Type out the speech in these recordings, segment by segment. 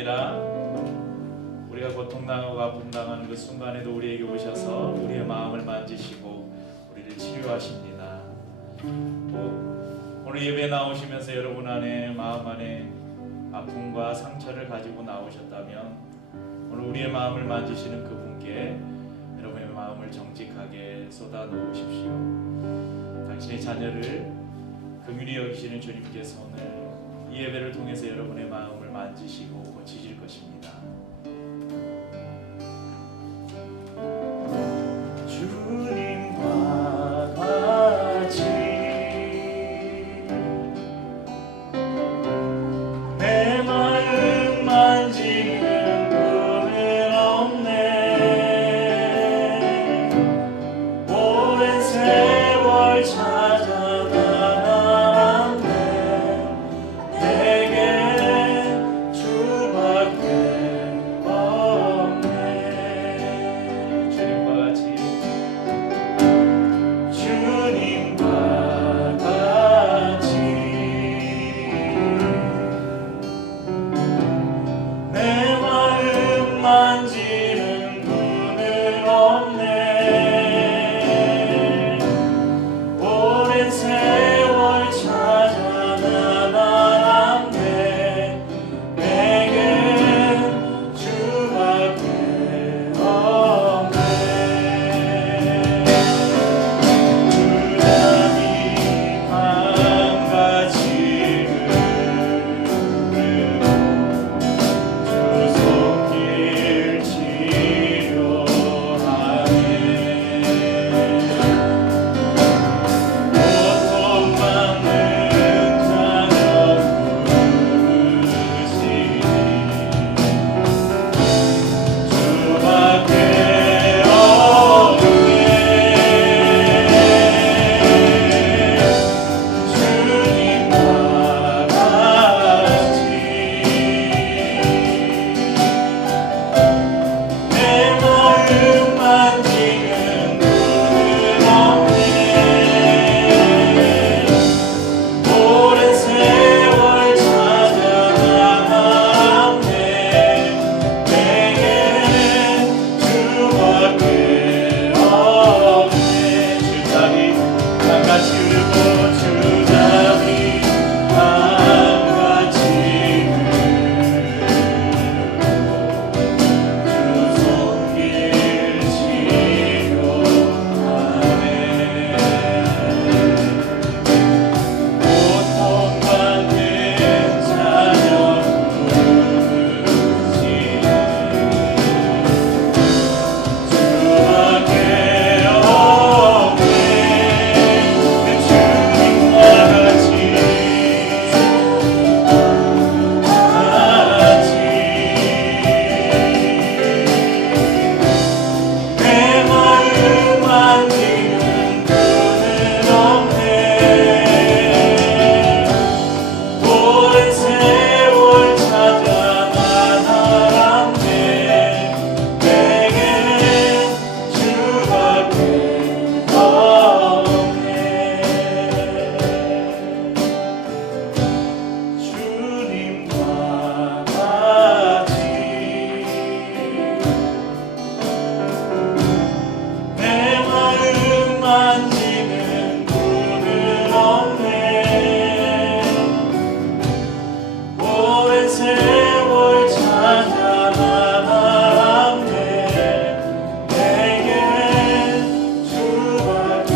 아니라 우리가 고통당하고 아픔당하는 그 순간에도 우리에게 오셔서 우리의 마음을 만지시고 우리를 치료하십니다. 오늘 예배에 나오시면서 여러분 안에 마음 안에 아픔과 상처를 가지고 나오셨다면 오늘 우리의 마음을 만지시는 그분께 여러분의 마음을 정직하게 쏟아 놓으십시오. 당신의 자녀를 긍휼히 여기시는 주님께서 오늘 이 예배를 통해서 여러분의 마음을 만지시고 고치실 것입니다. 주님과 같이 내 마음 만지는 분은 없네. 오랜 세월 찾아다녔네. 내게 주밖에 없네. 주님과 같이 내 마음 만지는 분은 없네. 오랜 세월 찾아 나갔네. 내겐 주밖에 없네. 주님이 강같이 손길 치료하네. 고통받는 자녀 부르시니 주밖에 없네. 주님과 같이 내 마음 만지는 분은 없네. 오랜 세월 찾아 나갔네. 내겐 주밖에 없네. 주잡이 강같이 흐르고 주잡이 강같이 주 손길 치료하네. 고통받는 자녀 부르시네. 주밖에 없네. 주님과 같이 내 마음 만지는 분은 없네. 오랜 세월 찾아 나갔네. 내겐 주밖에 없네. 주님과 같이 내 마음 만지는 분은 없네. 오랜 세월 찾아 나갔네. 내겐 주밖에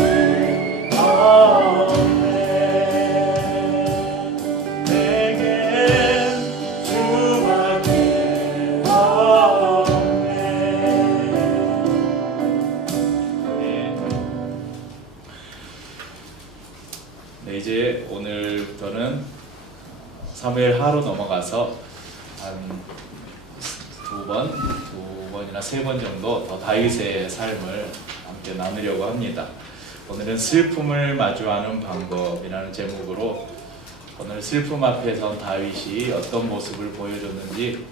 없네. 내겐 주밖에 없네. 네, 이제 오늘부터는 사무엘 하로 넘어가서 한 두 번이나 세 번 정도 더 다윗의 삶을 함께 나누려고 합니다. 오늘은 슬픔을 마주하는 방법이라는 제목으로 오늘 슬픔 앞에 선 다윗이 어떤 모습을 보여줬는지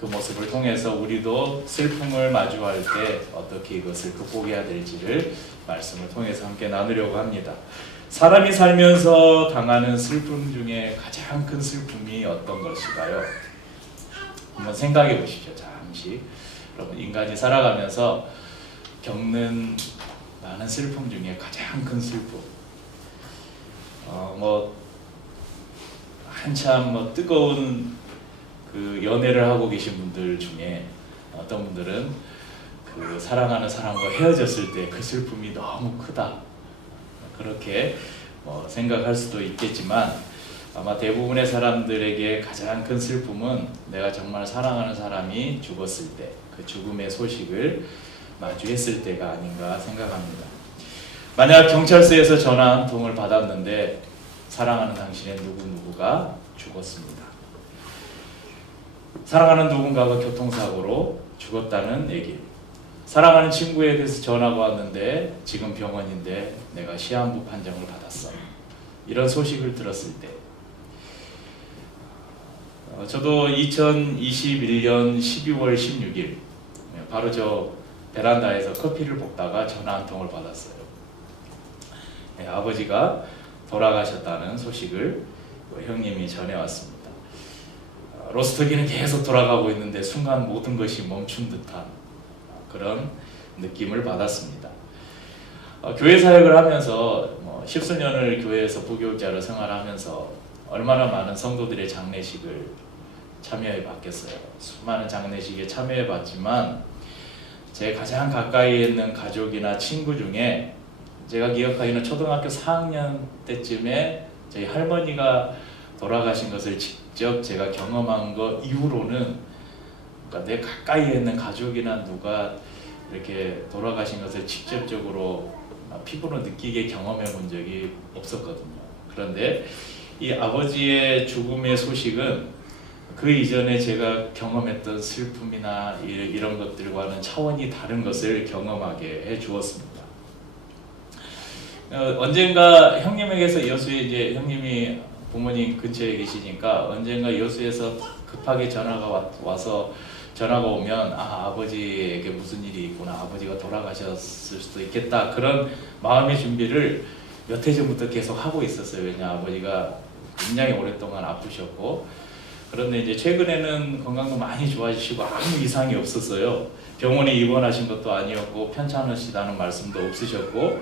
그 모습을 통해서 우리도 슬픔을 마주할 때 어떻게 이것을 극복해야 될지를 말씀을 통해서 함께 나누려고 합니다. 사람이 살면서 당하는 슬픔 중에 가장 큰 슬픔이 어떤 것일까요? 한번 생각해 보십시오. 잠시. 여러분, 인간이 살아가면서 겪는 많은 슬픔 중에 가장 큰 슬픔, 한참 뜨거운 그 연애를 하고 계신 분들 중에 어떤 분들은 그 사랑하는 사람과 헤어졌을 때 그 슬픔이 너무 크다, 그렇게 생각할 수도 있겠지만, 아마 대부분의 사람들에게 가장 큰 슬픔은 내가 정말 사랑하는 사람이 죽었을 때, 그 죽음의 소식을 마주했을 때가 아닌가 생각합니다. 만약 경찰서에서 전화 한 통을 받았는데 사랑하는 당신의 누구누구가 죽었습니다. 사랑하는 누군가가 교통사고로 죽었다는 얘기. 사랑하는 친구에게서 전화가 왔는데 지금 병원인데 내가 시한부 판정을 받았어. 이런 소식을 들었을 때, 저도 2021년 12월 16일 바로 저 베란다에서 커피를 볶다가 전화 한 통을 받았어요. 아버지가 돌아가셨다는 소식을 형님이 전해왔습니다. 로스터기는 계속 돌아가고 있는데 순간 모든 것이 멈춘 듯한 그런 느낌을 받았습니다. 교회 사역을 하면서 10수년을 교회에서 부교육자로 생활하면서 얼마나 많은 성도들의 장례식을 참여해 봤겠어요. 수많은 장례식에 참여해 봤지만 제 가장 가까이 있는 가족이나 친구 중에 제가 기억하기는 초등학교 4학년 때쯤에 저희 할머니가 돌아가신 것을 직접 제가 경험한 것 이후로는, 그러니까 내 가까이에 있는 가족이나 누가 이렇게 돌아가신 것을 직접적으로 피부로 느끼게 경험해 본 적이 없었거든요. 그런데 이 아버지의 죽음의 소식은 그 이전에 제가 경험했던 슬픔이나 이런 것들과는 차원이 다른 것을 경험하게 해 주었습니다. 언젠가 형님에게서 여수에, 이제 형님이 부모님 근처에 계시니까 언젠가 여수에서 급하게 전화가 와서 전화가 오면 아버지에게 무슨 일이 있구나, 아버지가 돌아가셨을 수도 있겠다, 그런 마음의 준비를 몇 해 전부터 계속 하고 있었어요. 왜냐, 아버지가 굉장히 오랫동안 아프셨고, 그런데 이제 최근에는 건강도 많이 좋아지시고 아무 이상이 없었어요. 병원에 입원하신 것도 아니었고 편찮으시다는 말씀도 없으셨고,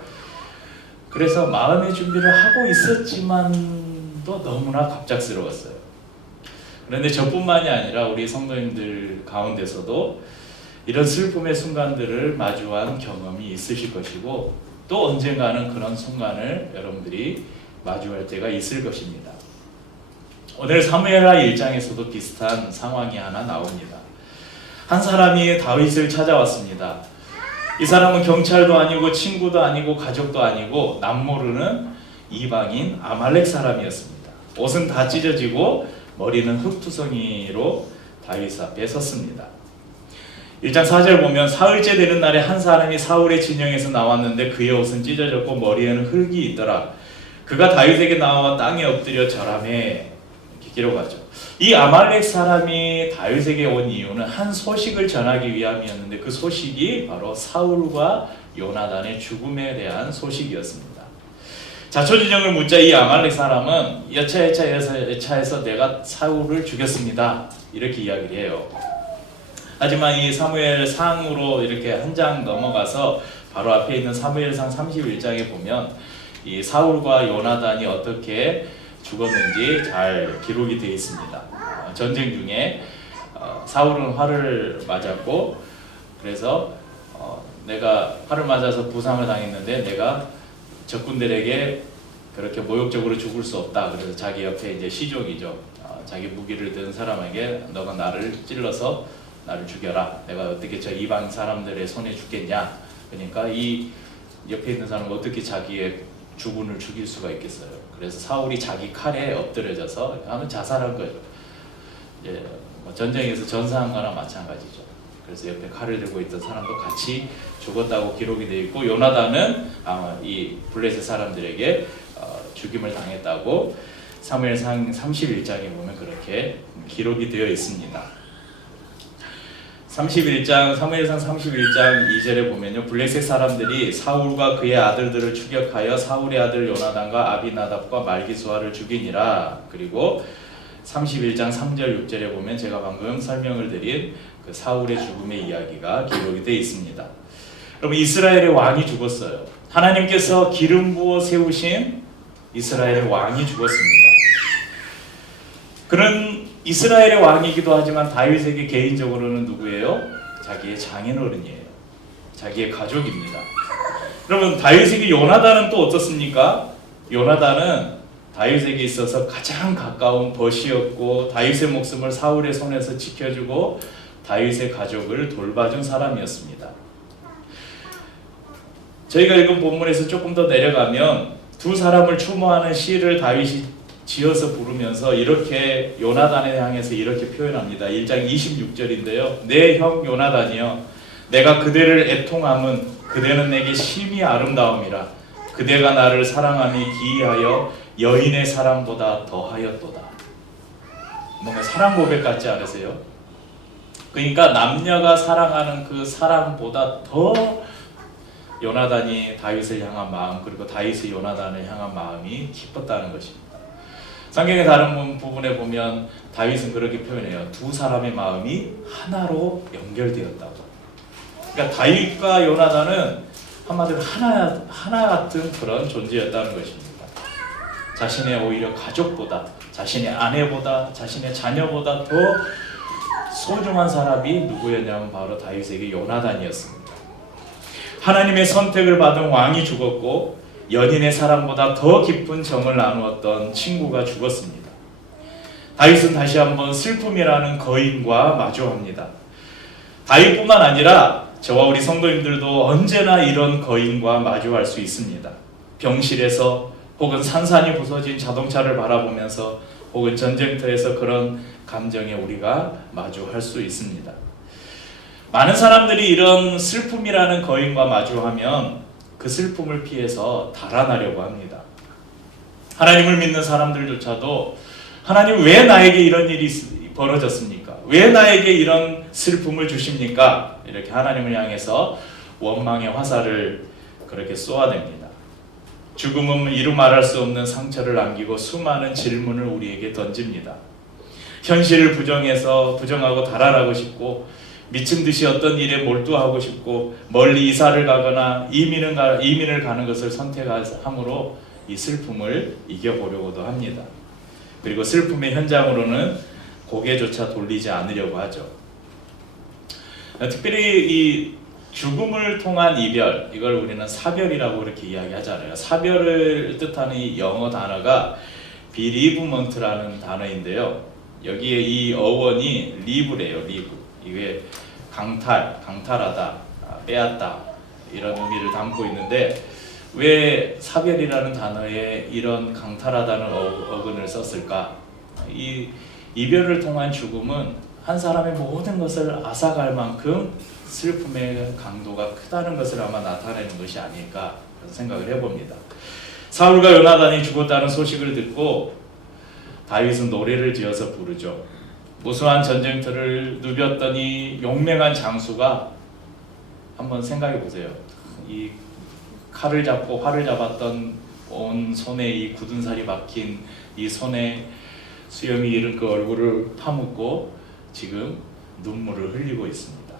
그래서 마음의 준비를 하고 있었지만도 너무나 갑작스러웠어요. 그런데 저뿐만이 아니라 우리 성도님들 가운데서도 이런 슬픔의 순간들을 마주한 경험이 있으실 것이고, 또 언젠가는 그런 순간을 여러분들이 마주할 때가 있을 것입니다. 오늘 사무엘하 1장에서도 비슷한 상황이 하나 나옵니다. 한 사람이 다윗을 찾아왔습니다. 이 사람은 경찰도 아니고 친구도 아니고 가족도 아니고 남모르는 이방인 아말렉 사람이었습니다. 옷은 다 찢어지고 머리는 흙투성이로 다윗 앞에 섰습니다. 1장 4절 보면 사흘째 되는 날에 한 사람이 사울의 진영에서 나왔는데 그의 옷은 찢어졌고 머리에는 흙이 있더라. 그가 다윗에게 나와 땅에 엎드려 절하매, 이렇게 기록하죠. 이 아말렉 사람이 다윗에게 온 이유는 한 소식을 전하기 위함이었는데 그 소식이 바로 사울과 요나단의 죽음에 대한 소식이었습니다. 자초지종을 묻자 이 아말렉 사람은 여차여차해서 내가 사울을 죽였습니다, 이렇게 이야기를 해요. 하지만 이 사무엘 상으로 이렇게 한 장 넘어가서 바로 앞에 있는 사무엘상 31장에 보면 이 사울과 요나단이 어떻게 죽었는지 잘 기록이 되어 있습니다. 전쟁 중에 사울은 활을 맞았고, 그래서 내가 활을 맞아서 부상을 당했는데 내가 적군들에게 그렇게 모욕적으로 죽을 수 없다. 그래서 자기 옆에 이제 시종이죠. 자기 무기를 든 사람에게 너가 나를 찔러서 나를 죽여라. 내가 어떻게 저 이방 사람들의 손에 죽겠냐. 그러니까 이 옆에 있는 사람은 어떻게 자기의 주군을 죽일 수가 있겠어요. 그래서 사울이 자기 칼에 엎드려져서 하면 자살한 거죠. 이제 전쟁에서 전사한 거나 마찬가지죠. 그래서 옆에 칼을 들고 있던 사람도 같이 죽었다고 기록이 되어 있고, 요나단은 이 블레셋 사람들에게 죽임을 당했다고 사무엘상 31장에 보면 그렇게 기록이 되어 있습니다. 31장, 사무엘상 31장 2절에 보면요, 블레셋 사람들이 사울과 그의 아들들을 추격하여 사울의 아들 요나단과 아비나답과 말기수아를 죽이니라. 그리고 31장 3절 6절에 보면 제가 방금 설명을 드린 그 사울의 죽음의 이야기가 기록이 되어 있습니다. 여러분, 이스라엘의 왕이 죽었어요. 하나님께서 기름 부어 세우신 이스라엘의 왕이 죽었습니다. 그런 이스라엘의 왕이기도 하지만 다윗에게 개인적으로는 누구예요? 자기의 장인어른이에요. 자기의 가족입니다. 여러분, 다윗에게 요나단은 또 어떻습니까? 요나단은 다윗에게 있어서 가장 가까운 벗이었고 다윗의 목숨을 사울의 손에서 지켜주고 다윗의 가족을 돌봐준 사람이었습니다. 저희가 읽은 본문에서 조금 더 내려가면 두 사람을 추모하는 시를 다윗이 지어서 부르면서 이렇게 요나단에 향해서 이렇게 표현합니다. 1장 26절인데요. 내 형 요나단이여, 내가 그대를 애통함은 그대는 내게 심히 아름다움이라. 그대가 나를 사랑함이 기이하여 여인의 사랑보다 더하였도다. 뭔가 사랑 고백 같지 않으세요? 그러니까 남녀가 사랑하는 그 사랑보다 더 요나단이 다윗을 향한 마음, 그리고 다윗이 요나단을 향한 마음이 기뻤다는 것입니다. 성경의 다른 부분에 보면 다윗은 그렇게 표현해요. 두 사람의 마음이 하나로 연결되었다고. 그러니까 다윗과 요나단은 한마디로 하나 같은 그런 존재였다는 것입니다. 자신의 오히려 가족보다, 자신의 아내보다, 자신의 자녀보다 더 소중한 사람이 누구였냐면 바로 다윗에게 요나단이었습니다. 하나님의 선택을 받은 왕이 죽었고 연인의 사랑보다 더 깊은 정을 나누었던 친구가 죽었습니다. 다윗은 다시 한번 슬픔이라는 거인과 마주합니다. 다윗뿐만 아니라 저와 우리 성도님들도 언제나 이런 거인과 마주할 수 있습니다. 병실에서 혹은 산산이 부서진 자동차를 바라보면서 혹은 전쟁터에서 그런 감정에 우리가 마주할 수 있습니다. 많은 사람들이 이런 슬픔이라는 거인과 마주하면 그 슬픔을 피해서 달아나려고 합니다. 하나님을 믿는 사람들조차도 하나님 왜 나에게 이런 일이 벌어졌습니까? 왜 나에게 이런 슬픔을 주십니까? 이렇게 하나님을 향해서 원망의 화살을 그렇게 쏘아댑니다. 죽음은 이루 말할 수 없는 상처를 남기고 수많은 질문을 우리에게 던집니다. 현실을 부정하고 달아나고 싶고 미친 듯이 어떤 일에 몰두하고 싶고 멀리 이사를 가거나 이민을 가는 것을 선택함으로 이 슬픔을 이겨보려고도 합니다. 그리고 슬픔의 현장으로는 고개조차 돌리지 않으려고 하죠. 특별히 이 죽음을 통한 이별, 이걸 우리는 사별이라고 이렇게 이야기하잖아요. 사별을 뜻하는 이 영어 단어가 bereavement라는 단어인데요. 여기에 이 어원이 live래요. live. 이게 강탈하다, 빼앗다 이런 의미를 담고 있는데 왜 사별이라는 단어에 이런 강탈하다는 어근을 썼을까? 이 이별을 통한 죽음은 한 사람의 모든 것을 앗아갈 만큼 슬픔의 강도가 크다는 것을 아마 나타내는 것이 아닐까 그런 생각을 해봅니다. 사울과 요나단이 죽었다는 소식을 듣고 다윗은 노래를 지어서 부르죠. 무수한 전쟁터를 누볐던 이 용맹한 장수가 한번 생각해 보세요. 이 칼을 잡고 활을 잡았던 온 손에 이 굳은 살이 박힌 이 손에 수염이 이른 그 얼굴을 파묻고 지금 눈물을 흘리고 있습니다.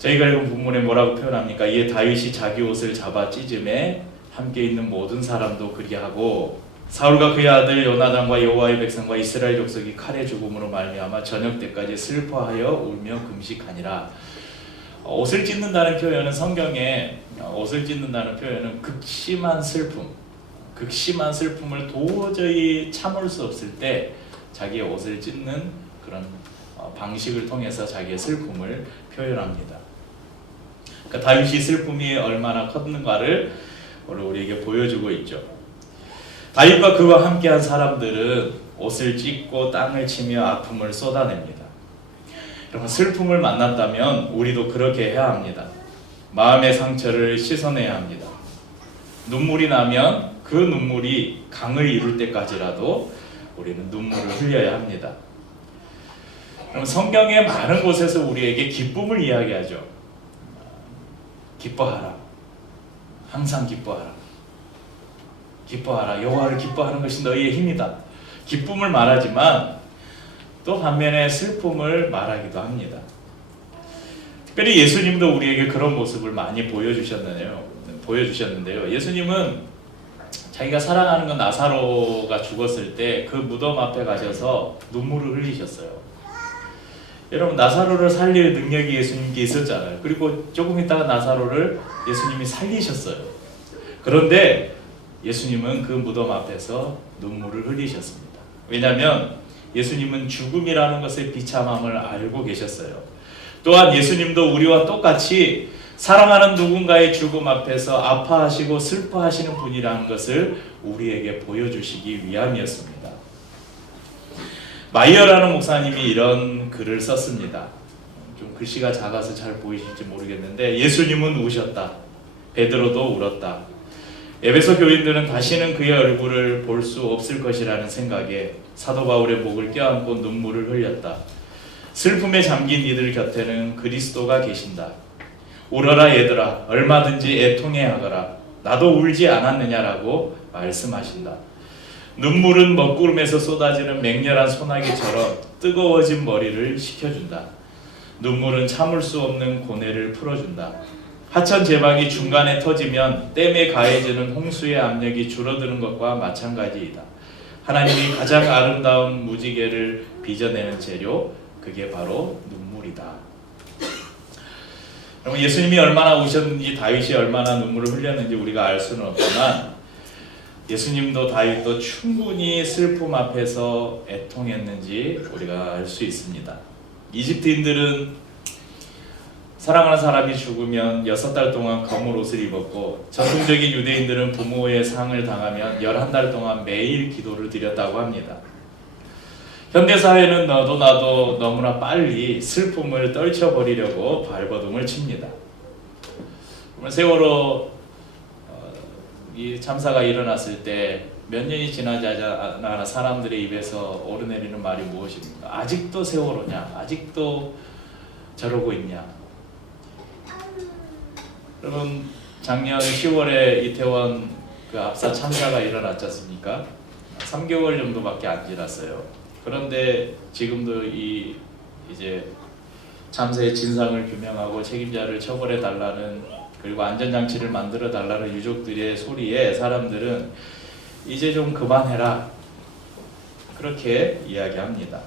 저희가 읽은 본문에 뭐라고 표현합니까? 이에 다윗이 자기 옷을 잡아 찢음에 함께 있는 모든 사람도 그리하고 사울과 그의 아들 요나단과 여호와의 백성과 이스라엘 족속이 칼의 죽음으로 말미암아 저녁 때까지 슬퍼하여 울며 금식하니라. 옷을 찢는다는 표현은 성경에 옷을 찢는다는 표현은 극심한 슬픔을 도저히 참을 수 없을 때 자기의 옷을 찢는 그런 방식을 통해서 자기의 슬픔을 표현합니다. 그러니까 다윗이 슬픔이 얼마나 컸는가를 오늘 우리에게 보여주고 있죠. 다윗과 그와 함께한 사람들은 옷을 찢고 땅을 치며 아픔을 쏟아냅니다. 여러분, 슬픔을 만났다면 우리도 그렇게 해야 합니다. 마음의 상처를 씻어내야 합니다. 눈물이 나면 그 눈물이 강을 이룰 때까지라도 우리는 눈물을 흘려야 합니다. 그럼 성경의 많은 곳에서 우리에게 기쁨을 이야기하죠. 기뻐하라. 항상 기뻐하라. 기뻐하라. 여호와를 기뻐하는 것이 너희의 힘이다. 기쁨을 말하지만 또 반면에 슬픔을 말하기도 합니다. 특별히 예수님도 우리에게 그런 모습을 많이 보여주셨는데요. 예수님은 자기가 사랑하는 건 나사로가 죽었을 때 그 무덤 앞에 가셔서 눈물을 흘리셨어요. 여러분, 나사로를 살릴 능력이 예수님께 있었잖아요. 그리고 조금 있다가 나사로를 예수님이 살리셨어요. 그런데 예수님은 그 무덤 앞에서 눈물을 흘리셨습니다. 왜냐하면 예수님은 죽음이라는 것의 비참함을 알고 계셨어요. 또한 예수님도 우리와 똑같이 사랑하는 누군가의 죽음 앞에서 아파하시고 슬퍼하시는 분이라는 것을 우리에게 보여주시기 위함이었습니다. 마이어라는 목사님이 이런 글을 썼습니다. 좀 글씨가 작아서 잘 보이실지 모르겠는데, 예수님은 우셨다. 베드로도 울었다. 에베소 교인들은 다시는 그의 얼굴을 볼 수 없을 것이라는 생각에 사도 바울의 목을 껴안고 눈물을 흘렸다. 슬픔에 잠긴 이들 곁에는 그리스도가 계신다. 울어라 얘들아, 얼마든지 애통해 하거라. 나도 울지 않았느냐라고 말씀하신다. 눈물은 먹구름에서 쏟아지는 맹렬한 소나기처럼 뜨거워진 머리를 식혀준다. 눈물은 참을 수 없는 고뇌를 풀어준다. 하천 제방이 중간에 터지면 댐에 가해지는 홍수의 압력이 줄어드는 것과 마찬가지이다. 하나님이 가장 아름다운 무지개를 빚어내는 재료, 그게 바로 눈물이다. 여러분, 예수님이 얼마나 우셨는지, 다윗이 얼마나 눈물을 흘렸는지 우리가 알 수는 없지만, 예수님도 다윗도 충분히 슬픔 앞에서 애통했는지 우리가 알 수 있습니다. 이집트인들은 사랑하는 사람이 죽으면 6달 동안 검은 옷을 입었고, 전통적인 유대인들은 부모의 상을 당하면 11달 동안 매일 기도를 드렸다고 합니다. 현대사회는 너도 나도 너무나 빨리 슬픔을 떨쳐버리려고 발버둥을 칩니다. 세월호 이 참사가 일어났을 때 몇 년이 지나지 않아 사람들의 입에서 오르내리는 말이 무엇입니까? 아직도 세월호냐? 아직도 저러고 있냐? 여러분, 작년 10월에 이태원 그 압사 참사가 일어났지 않습니까? 3개월 정도밖에 안 지났어요. 그런데 지금도 이제 참사의 진상을 규명하고 책임자를 처벌해 달라는, 그리고 안전장치를 만들어 달라는 유족들의 소리에 사람들은 이제 좀 그만해라, 그렇게 이야기합니다.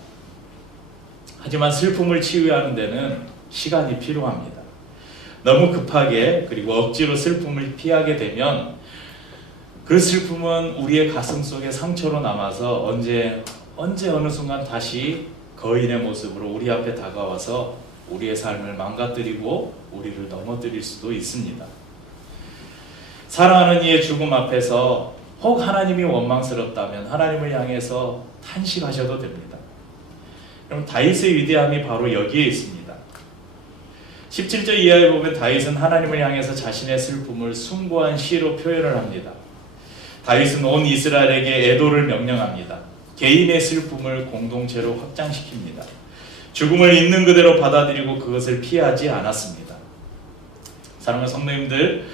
하지만 슬픔을 치유하는 데는 시간이 필요합니다. 너무 급하게 그리고 억지로 슬픔을 피하게 되면 그 슬픔은 우리의 가슴 속에 상처로 남아서 언제 어느 순간 다시 거인의 모습으로 우리 앞에 다가와서 우리의 삶을 망가뜨리고 우리를 넘어뜨릴 수도 있습니다. 사랑하는 이의 죽음 앞에서 혹 하나님이 원망스럽다면 하나님을 향해서 탄식하셔도 됩니다. 그럼 다윗의 위대함이 바로 여기에 있습니다. 17절 이하에 보면 다윗은 하나님을 향해서 자신의 슬픔을 숭고한 시로 표현을 합니다. 다윗은 온 이스라엘에게 애도를 명령합니다. 개인의 슬픔을 공동체로 확장시킵니다. 죽음을 있는 그대로 받아들이고 그것을 피하지 않았습니다. 사랑하는 성도님들,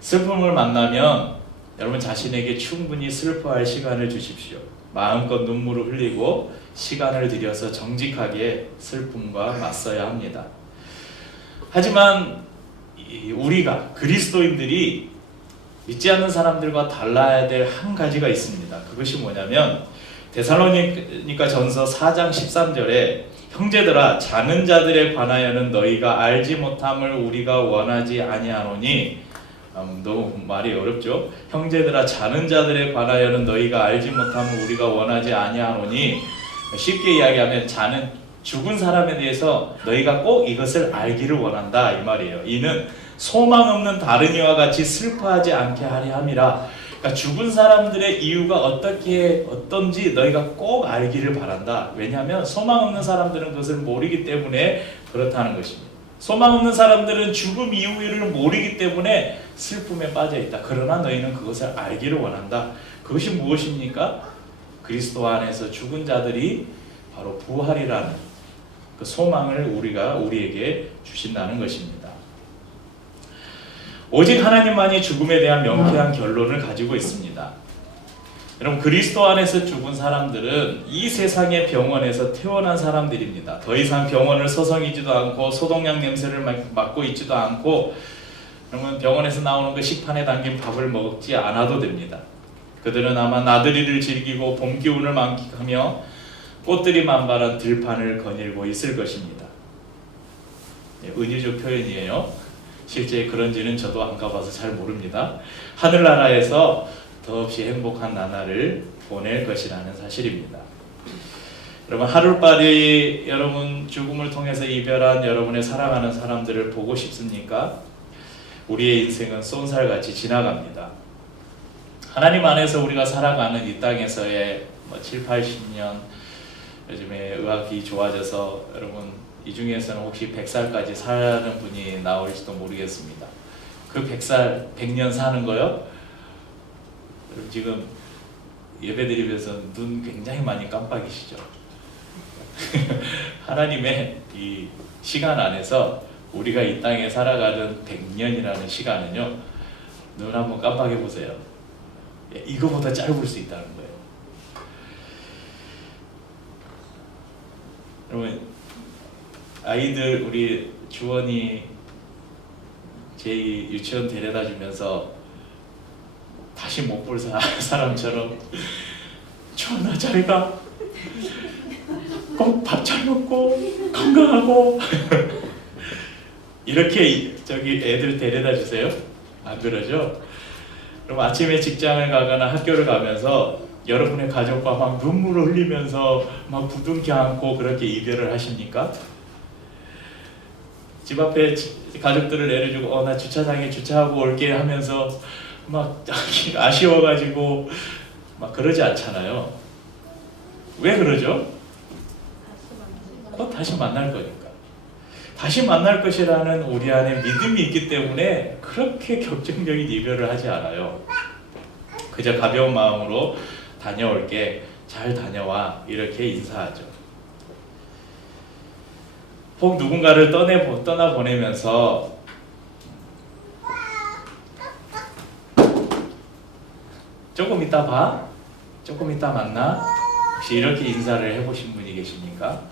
슬픔을 만나면 여러분 자신에게 충분히 슬퍼할 시간을 주십시오. 마음껏 눈물을 흘리고 시간을 들여서 정직하게 슬픔과 맞서야 합니다. 하지만 우리가 그리스도인들이 믿지 않는 사람들과 달라야 될 한 가지가 있습니다. 그것이 뭐냐면 데살로니가 전서 4장 13절에 형제들아, 자는 자들에 관하여는 너희가 알지 못함을 우리가 원하지 아니하노니, 너무 말이 어렵죠? 형제들아, 자는 자들에 관하여는 너희가 알지 못함을 우리가 원하지 아니하노니, 쉽게 이야기하면 죽은 사람에 대해서 너희가 꼭 이것을 알기를 원한다, 이 말이에요. 이는 소망 없는 다른 이와 같이 슬퍼하지 않게 하려 함이라. 그러니까 죽은 사람들의 이유가 어떤지 너희가 꼭 알기를 바란다. 왜냐하면 소망 없는 사람들은 그것을 모르기 때문에 그렇다는 것입니다. 소망 없는 사람들은 죽음 이유를 모르기 때문에 슬픔에 빠져 있다. 그러나 너희는 그것을 알기를 원한다. 그것이 무엇입니까? 그리스도 안에서 죽은 자들이 바로 부활이라는 그 소망을 우리에게 주신다는 것입니다. 오직 하나님만이 죽음에 대한 명쾌한 결론을 가지고 있습니다. 여러분, 그리스도 안에서 죽은 사람들은 이 세상의 병원에서 태어난 사람들입니다. 더 이상 병원을 서성이지도 않고 소독약 냄새를 맡고 있지도 않고, 그러면 병원에서 나오는 그 식판에 담긴 밥을 먹지 않아도 됩니다. 그들은 아마 나들이를 즐기고 봄 기운을 만끽하며 꽃들이 만발한 들판을 거닐고 있을 것입니다. 은유적 표현이에요. 실제 그런지는 저도 안 가봐서 잘 모릅니다. 하늘나라에서 더없이 행복한 나날을 보낼 것이라는 사실입니다. 여러분, 하루빨리 여러분 죽음을 통해서 이별한 여러분의 사랑하는 사람들을 보고 싶습니까? 우리의 인생은 쏜살같이 지나갑니다. 하나님 안에서 우리가 살아가는 이 땅에서의 7, 80년, 요즘에 의학이 좋아져서 여러분 이 중에서는 혹시 100살까지 사는 분이 나올지도 모르겠습니다. 그 100살, 100년 사는 거요? 지금 예배드리면서 눈 굉장히 많이 깜빡이시죠? 하나님의 이 시간 안에서 우리가 이 땅에 살아가는 100년이라는 시간은요, 눈 한번 깜빡여 보세요. 이거보다 짧을 수 있다는 거예요. 여러분, 아이들, 우리 주원이 제 유치원 데려다 주면서 다시 못 볼 사람처럼 주원아 잘 가, 꼭 밥 잘 먹고 건강하고 이렇게 저기 애들 데려다 주세요? 안 그러죠? 그럼 아침에 직장을 가거나 학교를 가면서 여러분의 가족과 막 눈물을 흘리면서 막 부둥켜 안고 그렇게 이별을 하십니까? 집 앞에 가족들을 내려주고 나 주차장에 주차하고 올게 하면서 막 아쉬워가지고 막 그러지 않잖아요. 왜 그러죠? 곧 다시 만날 거니까. 다시 만날 것이라는 우리 안에 믿음이 있기 때문에 그렇게 격정적인 이별을 하지 않아요. 그저 가벼운 마음으로 다녀올게, 잘 다녀와, 이렇게 인사하죠. 혹 누군가를 떠나보내면서 조금 이따 봐? 조금 이따 만나? 혹시 이렇게 인사를 해보신 분이 계십니까?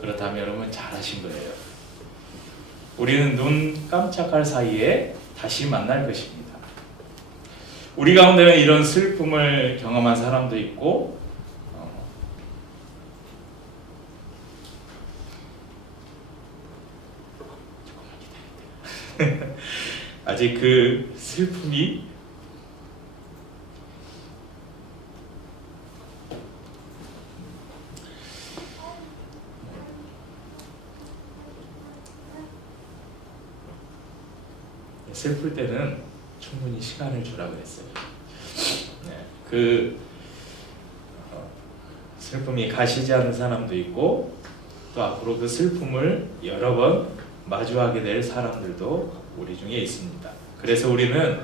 그렇다면 여러분 잘하신 거예요. 우리는 눈 깜짝할 사이에 다시 만날 것입니다. 우리 가운데는 이런 슬픔을 경험한 사람도 있고, 아직 그 슬픔이 슬플 때는 충분히 시간을 주라고 했어요. 그 슬픔이 가시지 않는 사람도 있고, 또 앞으로 그 슬픔을 여러 번 마주하게 될 사람들도 우리 중에 있습니다. 그래서 우리는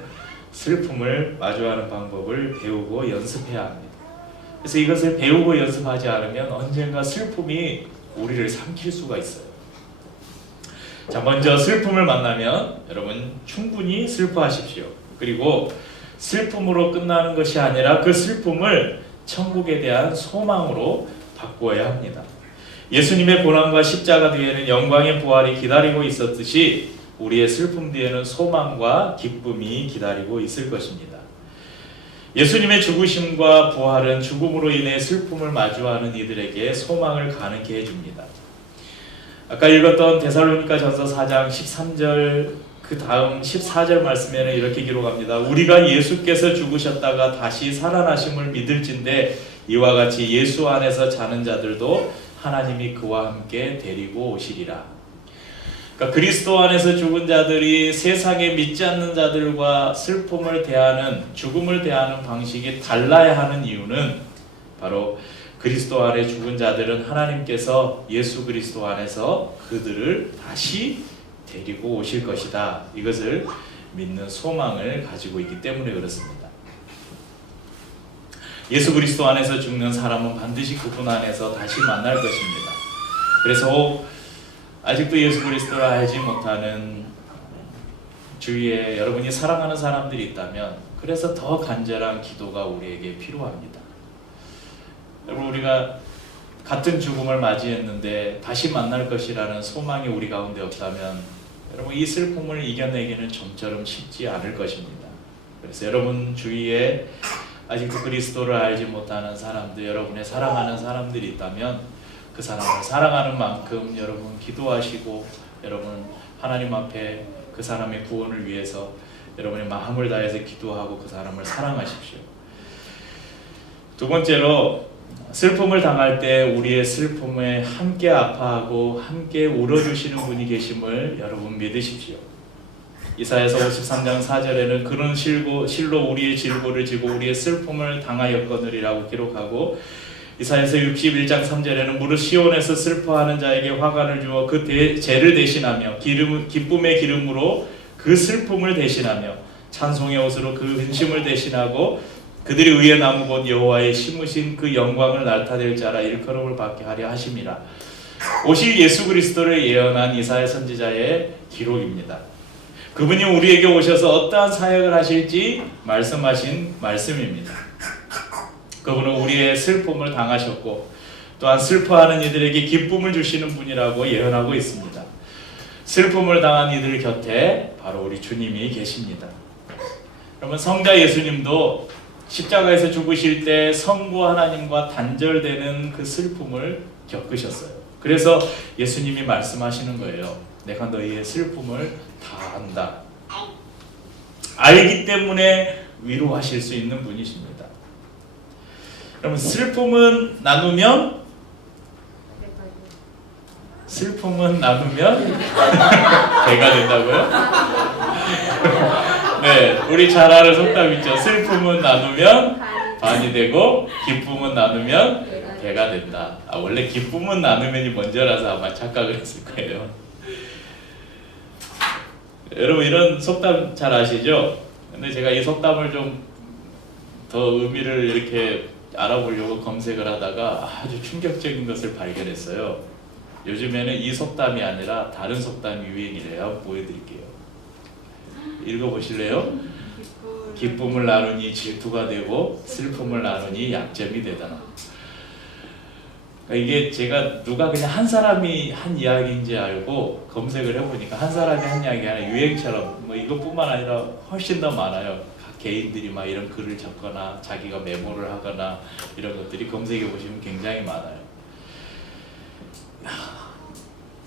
슬픔을 마주하는 방법을 배우고 연습해야 합니다. 그래서 이것을 배우고 연습하지 않으면 언젠가 슬픔이 우리를 삼킬 수가 있어요. 자, 먼저 슬픔을 만나면 여러분 충분히 슬퍼하십시오. 그리고 슬픔으로 끝나는 것이 아니라 그 슬픔을 천국에 대한 소망으로 바꾸어야 합니다. 예수님의 고난과 십자가 뒤에는 영광의 부활이 기다리고 있었듯이 우리의 슬픔 뒤에는 소망과 기쁨이 기다리고 있을 것입니다. 예수님의 죽으심과 부활은 죽음으로 인해 슬픔을 마주하는 이들에게 소망을 가능케 해줍니다. 아까 읽었던 데살로니가 전서 4장 13절 그 다음 14절 말씀에는 이렇게 기록합니다. 우리가 예수께서 죽으셨다가 다시 살아나심을 믿을진대 이와 같이 예수 안에서 자는 자들도 하나님이 그와 함께 데리고 오시리라. 그러니까 그리스도 안에서 죽은 자들이 세상에 믿지 않는 자들과 슬픔을 대하는, 죽음을 대하는 방식이 달라야 하는 이유는 바로 그리스도 안에 죽은 자들은 하나님께서 예수 그리스도 안에서 그들을 다시 데리고 오실 것이다. 이것을 믿는 소망을 가지고 있기 때문에 그렇습니다. 예수 그리스도 안에서 죽는 사람은 반드시 그분 안에서 다시 만날 것입니다. 그래서 아직도 예수 그리스도를 알지 못하는 주위에 여러분이 사랑하는 사람들이 있다면 그래서 더 간절한 기도가 우리에게 필요합니다. 여러분, 우리가 같은 죽음을 맞이했는데 다시 만날 것이라는 소망이 우리 가운데 없다면 여러분, 이 슬픔을 이겨내기는 좀처럼 쉽지 않을 것입니다. 그래서 여러분 주위에 아직도 그리스도를 알지 못하는 사람들, 여러분의 사랑하는 사람들이 있다면 그 사람을 사랑하는 만큼 여러분 기도하시고, 여러분 하나님 앞에 그 사람의 구원을 위해서 여러분의 마음을 다해서 기도하고 그 사람을 사랑하십시오. 두 번째로, 슬픔을 당할 때 우리의 슬픔에 함께 아파하고 함께 울어주시는 분이 계심을 여러분 믿으십시오. 이사야서 53장 4절에는 그런 실로 우리의 질고를 지고 우리의 슬픔을 당하였거니라고 기록하고, 이사야서 61장 3절에는 무릇 시온에서 슬퍼하는 자에게 화관을 주어 그 죄를 대신하며 기쁨의 기름으로 그 슬픔을 대신하며 찬송의 옷으로 그 근심을 대신하고 그들이 의의 나무 곧 여호와의 심으신 그 영광을 나타낼 자라 일컬음을 받게 하려 하심이라. 오실 예수 그리스도를 예언한 이사야 선지자의 기록입니다. 그분이 우리에게 오셔서 어떠한 사역을 하실지 말씀하신 말씀입니다. 그분은 우리의 슬픔을 당하셨고 또한 슬퍼하는 이들에게 기쁨을 주시는 분이라고 예언하고 있습니다. 슬픔을 당한 이들 곁에 바로 우리 주님이 계십니다. 여러분, 성자 예수님도 십자가에서 죽으실 때 성부 하나님과 단절되는 그 슬픔을 겪으셨어요. 그래서 예수님이 말씀하시는 거예요. 내가 너희의 슬픔을 다 안다. 알기 때문에 위로하실 수 있는 분이십니다. 여러분, 슬픔은 나누면 배가 된다고요? 네, 우리 잘 아는 속담 있죠. 슬픔은 나누면 반이 되고 기쁨은 나누면 배가 된다. 원래 기쁨은 나누면이 먼저라서 아마 착각을 했을 거예요. 여러분, 이런 속담 잘 아시죠? 근데 제가 이 속담을 좀 더 의미를 이렇게 알아보려고 검색을 하다가 아주 충격적인 것을 발견했어요. 요즘에는 이 속담이 아니라 다른 속담이 유행이래요. 보여드릴게요. 읽어보실래요? 기쁨을 나누니 질투가 되고 슬픔을 나누니 약점이 되다. 그러니까 이게 제가 누가 그냥 한 사람이 한 이야기인지 알고 검색을 해보니까 한 사람이 한 이야기가 아니라 유행처럼 뭐 이것뿐만 아니라 훨씬 더 많아요. 각 개인들이 막 이런 글을 적거나 자기가 메모를 하거나 이런 것들이 검색해 보시면 굉장히 많아요.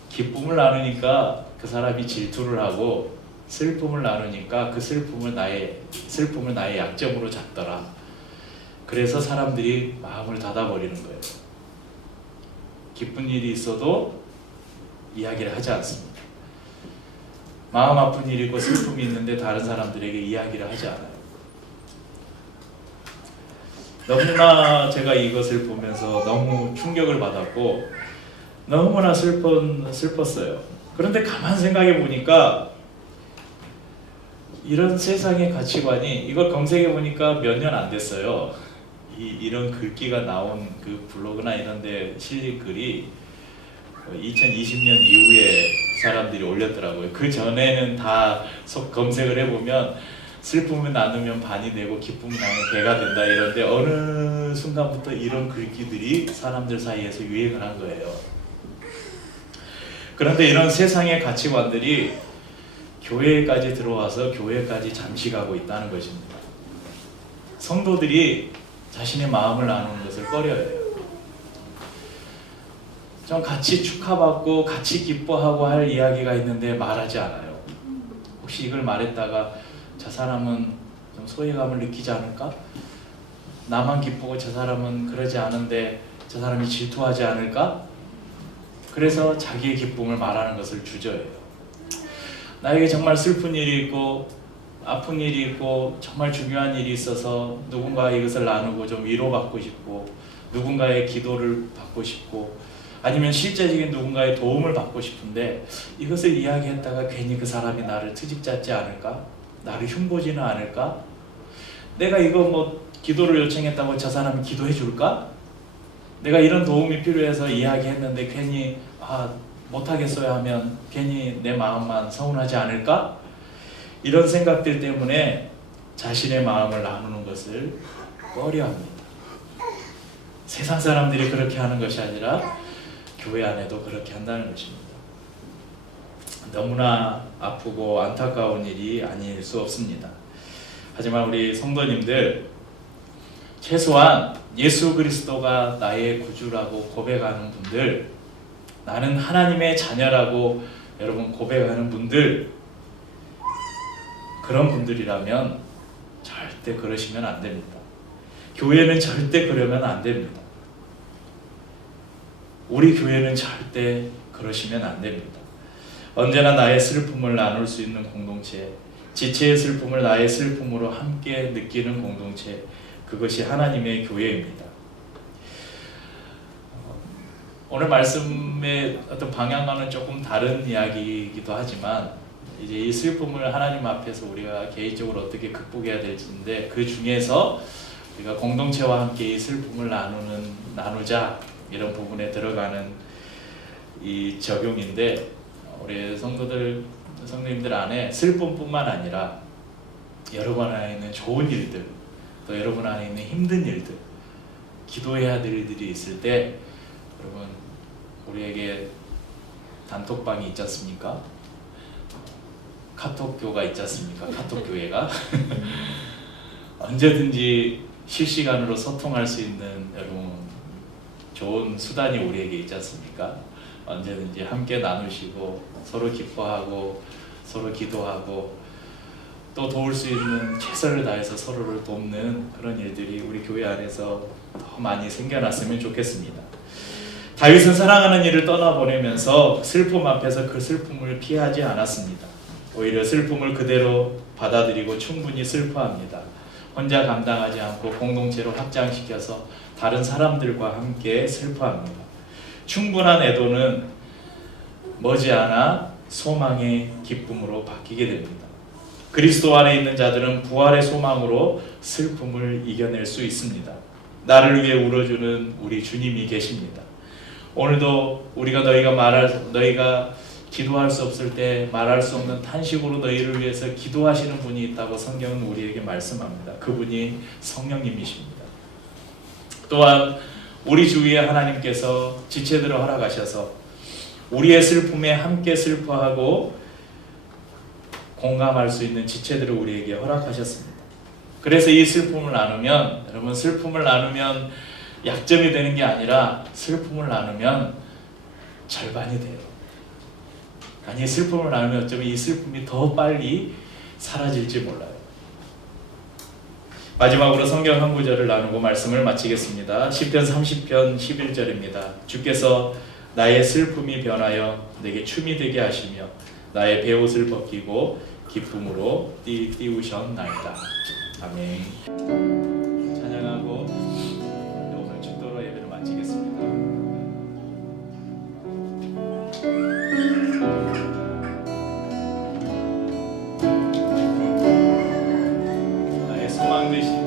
기쁨을 나누니까 그 사람이 질투를 하고 슬픔을 나누니까 그 슬픔을 나의 약점으로 잡더라. 그래서 사람들이 마음을 닫아버리는 거예요. 기쁜 일이 있어도 이야기를 하지 않습니다. 마음 아픈 일이 있고 슬픔이 있는데 다른 사람들에게 이야기를 하지 않아요. 너무나 제가 이것을 보면서 너무 충격을 받았고 너무나 슬펐어요. 그런데 가만 생각해 보니까 이런 세상의 가치관이, 이걸 검색해 보니까 몇 년 안 됐어요. 이런 글귀가 나온 그 블로그나 이런 데 실린 글이 2020년 이후에 사람들이 올렸더라고요. 그 전에는 다 검색을 해보면 슬픔을 나누면 반이 되고 기쁨을 나누면 배가 된다 이런데 어느 순간부터 이런 글귀들이 사람들 사이에서 유행을 한 거예요. 그런데 이런 세상의 가치관들이 교회까지 들어와서 교회까지 잠식하고 있다는 것입니다. 성도들이 자신의 마음을 나누는 것을 꺼려해요. 좀 같이 축하받고 같이 기뻐하고 할 이야기가 있는데 말하지 않아요. 혹시 이걸 말했다가 저 사람은 좀 소외감을 느끼지 않을까? 나만 기쁘고 저 사람은 그러지 않은데 저 사람이 질투하지 않을까? 그래서 자기의 기쁨을 말하는 것을 주저해요. 나에게 정말 슬픈 일이 있고 아픈 일이 있고 정말 중요한 일이 있어서 누군가 이것을 나누고 좀 위로받고 싶고 누군가의 기도를 받고 싶고 아니면 실제적인 누군가의 도움을 받고 싶은데 이것을 이야기했다가 괜히 그 사람이 나를 트집잡지 않을까? 나를 흉보지는 않을까? 내가 이거 뭐 기도를 요청했다고 저 사람이 기도해 줄까? 내가 이런 도움이 필요해서 이야기했는데 괜히 못하겠어요 하면 괜히 내 마음만 서운하지 않을까? 이런 생각들 때문에 자신의 마음을 나누는 것을 꺼려합니다. 세상 사람들이 그렇게 하는 것이 아니라 교회 안에도 그렇게 한다는 것입니다. 너무나 아프고 안타까운 일이 아닐 수 없습니다. 하지만 우리 성도님들, 최소한 예수 그리스도가 나의 구주라고 고백하는 분들, 나는 하나님의 자녀라고 여러분 고백하는 분들, 그런 분들이라면 절대 그러시면 안 됩니다. 교회는 절대 그러면 안 됩니다. 우리 교회는 절대 그러시면 안 됩니다. 언제나 나의 슬픔을 나눌 수 있는 공동체, 지체의 슬픔을 나의 슬픔으로 함께 느끼는 공동체, 그것이 하나님의 교회입니다. 오늘 말씀의 어떤 방향과는 조금 다른 이야기이기도 하지만, 이제 이 슬픔을 하나님 앞에서 우리가 개인적으로 어떻게 극복해야 될지인데, 그 중에서 우리가 공동체와 함께 이 슬픔을 나누자, 이런 부분에 들어가는 이 적용인데, 우리 성도님들 안에 슬픔뿐만 아니라 여러분 안에 있는 좋은 일들, 또 여러분 안에 있는 힘든 일들, 기도해야 될 일들이 있을 때, 여러분 우리에게 단톡방이 있지 않습니까? 카톡교가 있지 않습니까? 카톡교회가 언제든지 실시간으로 소통할 수 있는 여러분 좋은 수단이 우리에게 있지 않습니까? 언제든지 함께 나누시고 서로 기뻐하고 서로 기도하고 또 도울 수 있는 최선을 다해서 서로를 돕는 그런 일들이 우리 교회 안에서 더 많이 생겨났으면 좋겠습니다. 다윗은 사랑하는 이를 떠나보내면서 슬픔 앞에서 그 슬픔을 피하지 않았습니다. 오히려 슬픔을 그대로 받아들이고 충분히 슬퍼합니다. 혼자 감당하지 않고 공동체로 확장시켜서 다른 사람들과 함께 슬퍼합니다. 충분한 애도는 머지않아 소망의 기쁨으로 바뀌게 됩니다. 그리스도 안에 있는 자들은 부활의 소망으로 슬픔을 이겨낼 수 있습니다. 나를 위해 울어주는 우리 주님이 계십니다. 오늘도 너희가 기도할 수 없을 때 말할 수 없는 탄식으로 너희를 위해서 기도하시는 분이 있다고 성경은 우리에게 말씀합니다. 그분이 성령님이십니다. 또한 우리 주위에 하나님께서 지체들을 허락하셔서 우리의 슬픔에 함께 슬퍼하고 공감할 수 있는 지체들을 우리에게 허락하셨습니다. 그래서 이 슬픔을 나누면, 여러분 슬픔을 나누면 약점이 되는 게 아니라 슬픔을 나누면 절반이 돼요. 아니, 슬픔을 나누면 어쩌면 이 슬픔이 더 빨리 사라질지 몰라요. 마지막으로 성경 한 구절을 나누고 말씀을 마치겠습니다. 시편 30편 11절입니다. 주께서 나의 슬픔이 변하여 내게 춤이 되게 하시며 나의 베옷을 벗기고 기쁨으로 띄우셨나이다. 아멘. 찬양하고 오늘 축도로 예배를 마치겠습니다. 나의 소망 되신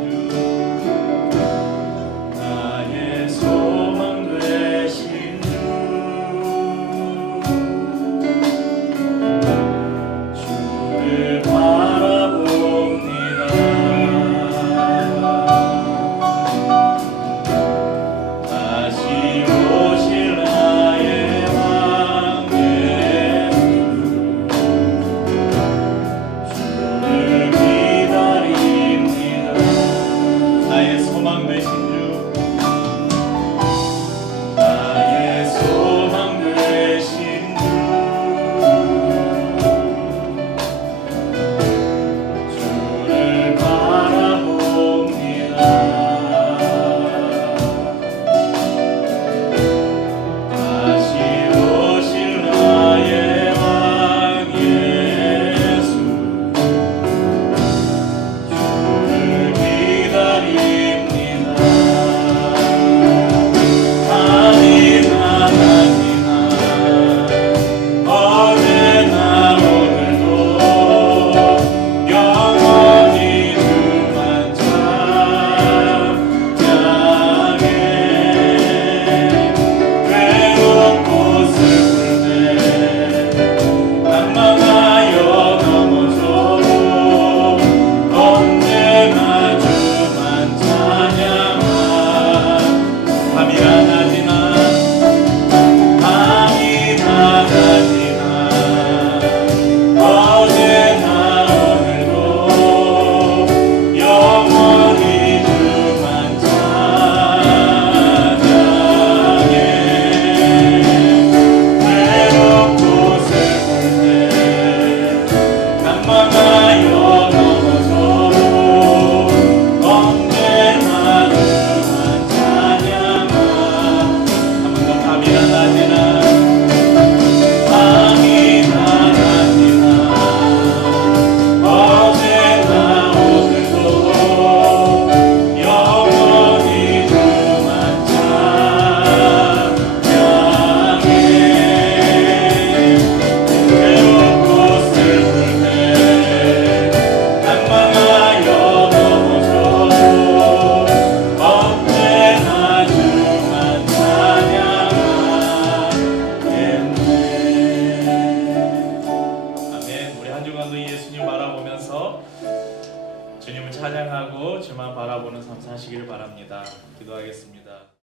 바라보는 삶 사시기를 바랍니다. 기도하겠습니다.